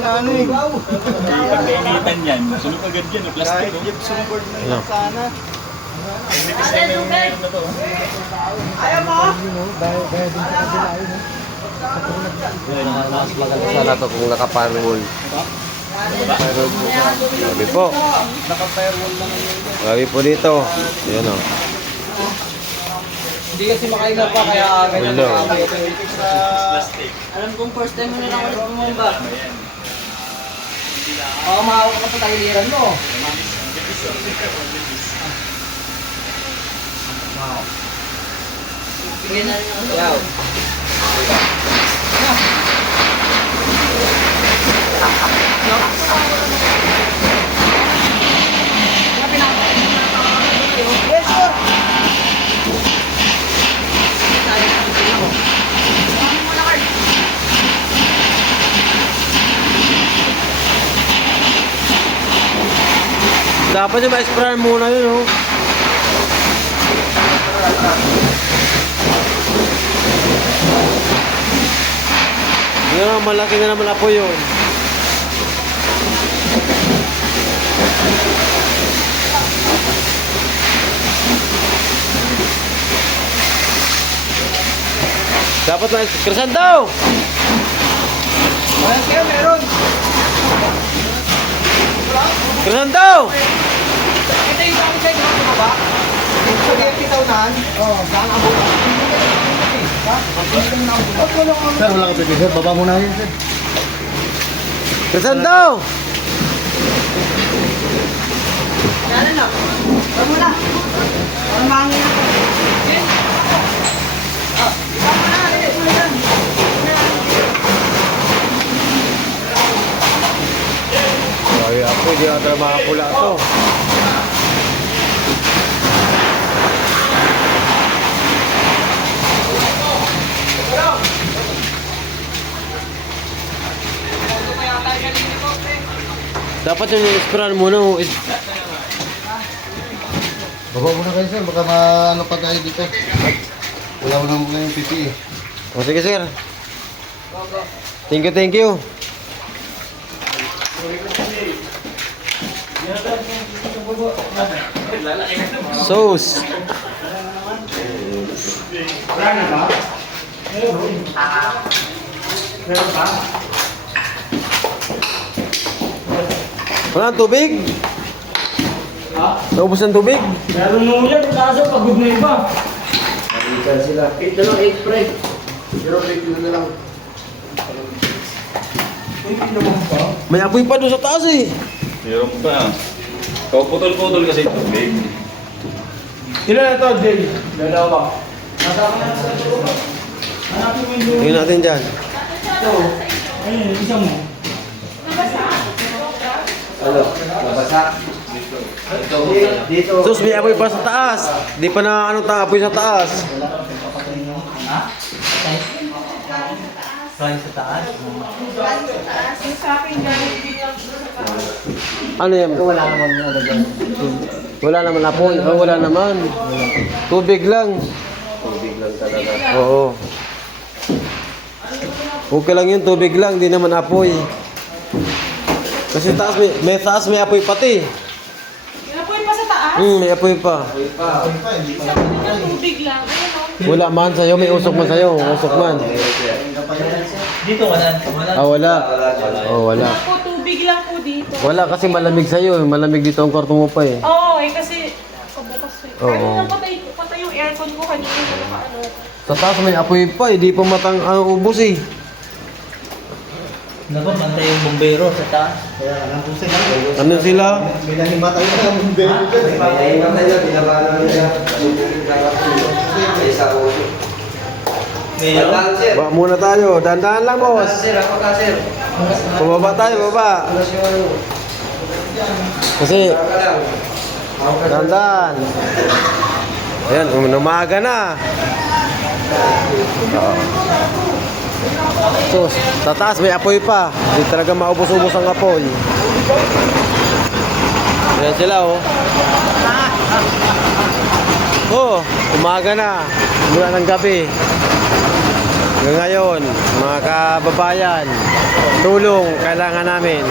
na ano eh. Pag nainitan yan, sunog agad yan, plastic. Kahit gypsum board na lang sana. Nipis na yung meron na to. Mas maganda sana to kung naka-firewall. Sabi po. Naka-firewall lang yun. Sabi po dito. Ayan o. Hindi kasi makaingat pa kaya ganyan Hello. na Plastic. Alam kong first time mo na lang ulit bumomba. Oo, mahawak ka sa tagiliran mo. Bigyan na rin ako. Wow. Yes, sir. Dapat yung ma-sprayan muna yun, oh. Yan, malaki na naman apo yun. Dapat ma-sprayan daw! Ayan kayo, meron. Sprayan daw! Ito yung sa akin sa inyo, ano ba? Sa 30,000? Oo, saan ang buka? Sir, wala ka pwede, sir. Baba mo na yun, sir. Sprayan daw! Yan na. Huwag mo na. Parang mahangin ako. Huwag mo na. Hindi mo na. Ay, ako, hindi natin makapula ito. Dapat yung sprayan muna. Baba muna kayo sir, baka maano pa tayo dito. Wala mo naman kayong PPE. O sige sir. Thank you, thank you. Sauce. Wala ang tubig? Naubos ng tubig? Meron nung ulan, kaso pagod na iba. Nalitan sila. Dalawang 8 pre. Pero may kilo na lang. May apoy pa doon sa taas eh. Meron pa. Kau putol-putol kasi ito, babe. Ilan na to, Jay? Dalawa. Nasama na sa ito. Hanapin mo yung dulo. Tingnan natin dyan. Ito. Ayun, yung isa mo. Ano? Nabasa? Dito. Sus, may apoy pa sa taas. Di pa na ano apoy sa taas. Fry sa taas. Ano yan? Wala naman yung ano dyan. Wala naman apoy. Oh, wala naman. Tubig lang. Tubig lang talaga. Oo. Okay lang yun, tubig lang. Di naman apoy. Kasi taas may taas may apoy pati. Apoy pa sa taas? May apoy pa. Sabi nila tubig lang. Ayun o. Wala man sa'yo, may usok man sa'yo. Usok man. Dito, wala. Ah, wala. Oh, wala. Ako, tubig lang po dito. Wala kasi malamig sa'yo. Malamig dito ang kwarto mo pa eh. Oo, kasi pabukas eh. Oo. Ano na patay yung aircon ko kanina. Ano. Sa taas may apoy pa eh. Di pa matang ubos eh. Naku, mantay yung bombero sa taas. Kaya alam ko sila. Ano sila? May nahimatay na ang bero dyan. May nahimatay na, binabalan nila. May isa uso. Mayor? Ba muna tayo. Dandahan lang, boss. Sir, ako ka sir. Pababa tayo, baba. Alas yung ano. Kasi, Baka lang. dandahan. Ayan, umaga na. So, sa taas may apoy pa. Hindi talaga maubos-ubos ang apoy. Ayan sila, oh. Oh, umaga na. Mula ng gabi. Hanggang ngayon, mga kababayan, tulong kailangan namin.